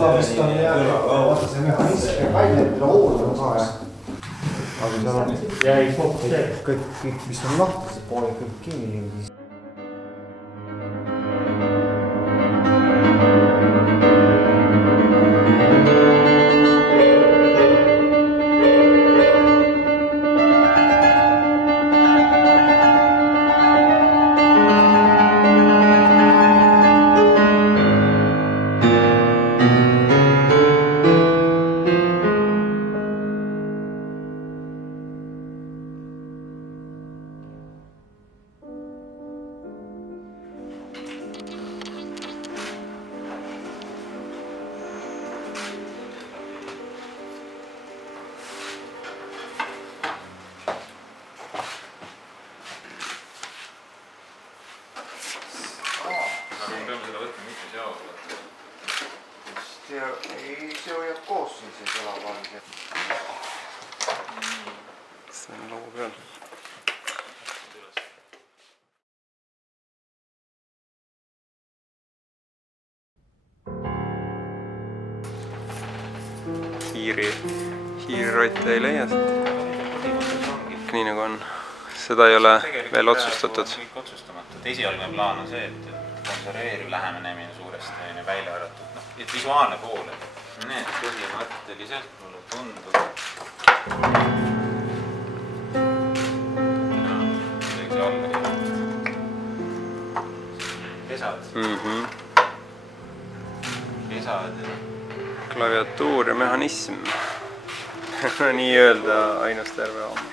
ta vist on vaata see mehhanism ja kainetele hoolda ka jah. Aga seal on kõik, mis on lahti, pooled kõik kinni. Ei, see hoiab koos siin see kõlavalge. See on laua peal. Hiirirotte ei leia siit. Nii nagu on. Seda ei ole veel otsustatud. Esialgne plaan on see, et konserveeriv lähenemine suuresti välja arvatud. Et visuaalne pool, et need põhimõtteliselt mulle tundub. Midagi alla. Pesad. Pesad. Klaviatuur ja mehhanism. Nii öelda ainus terve homme.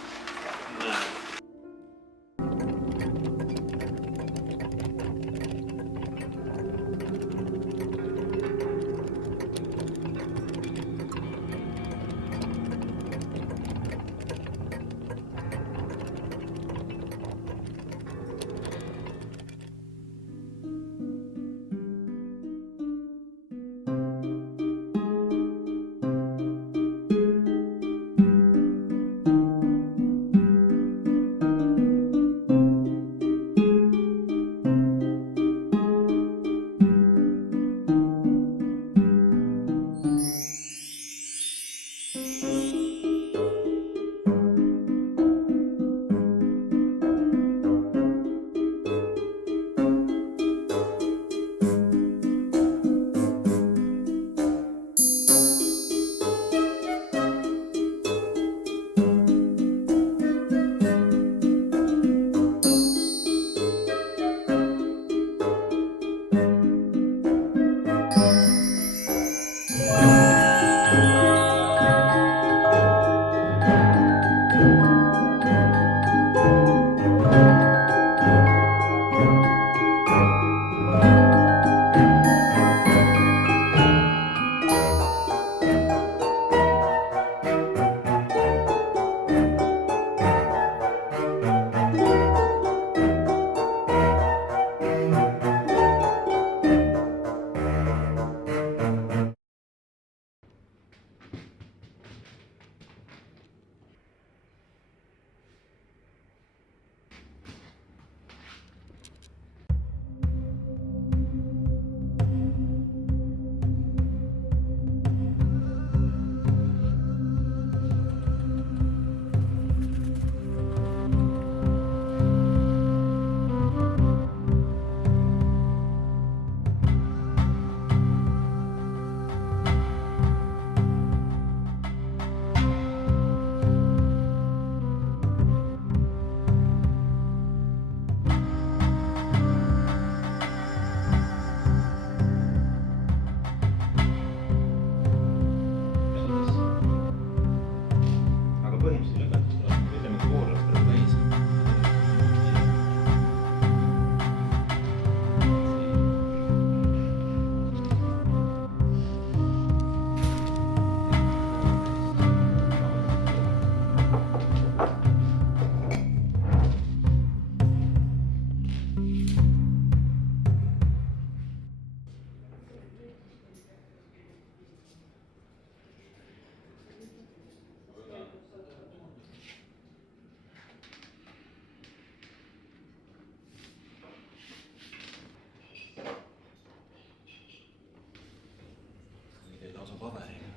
paberiga.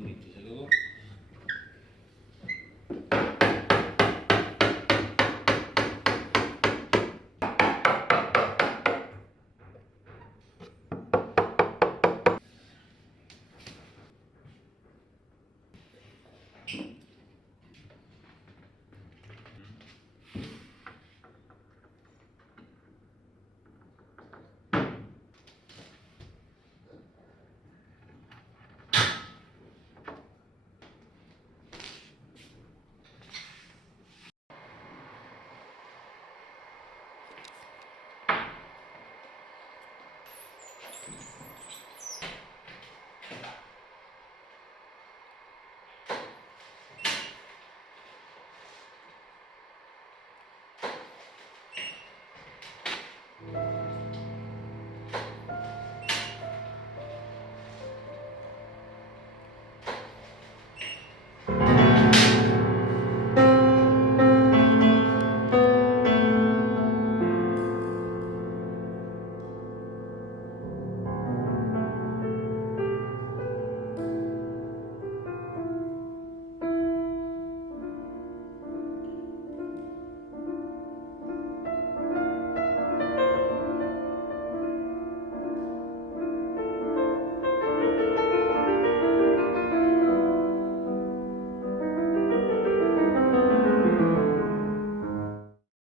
Üritusega kokku.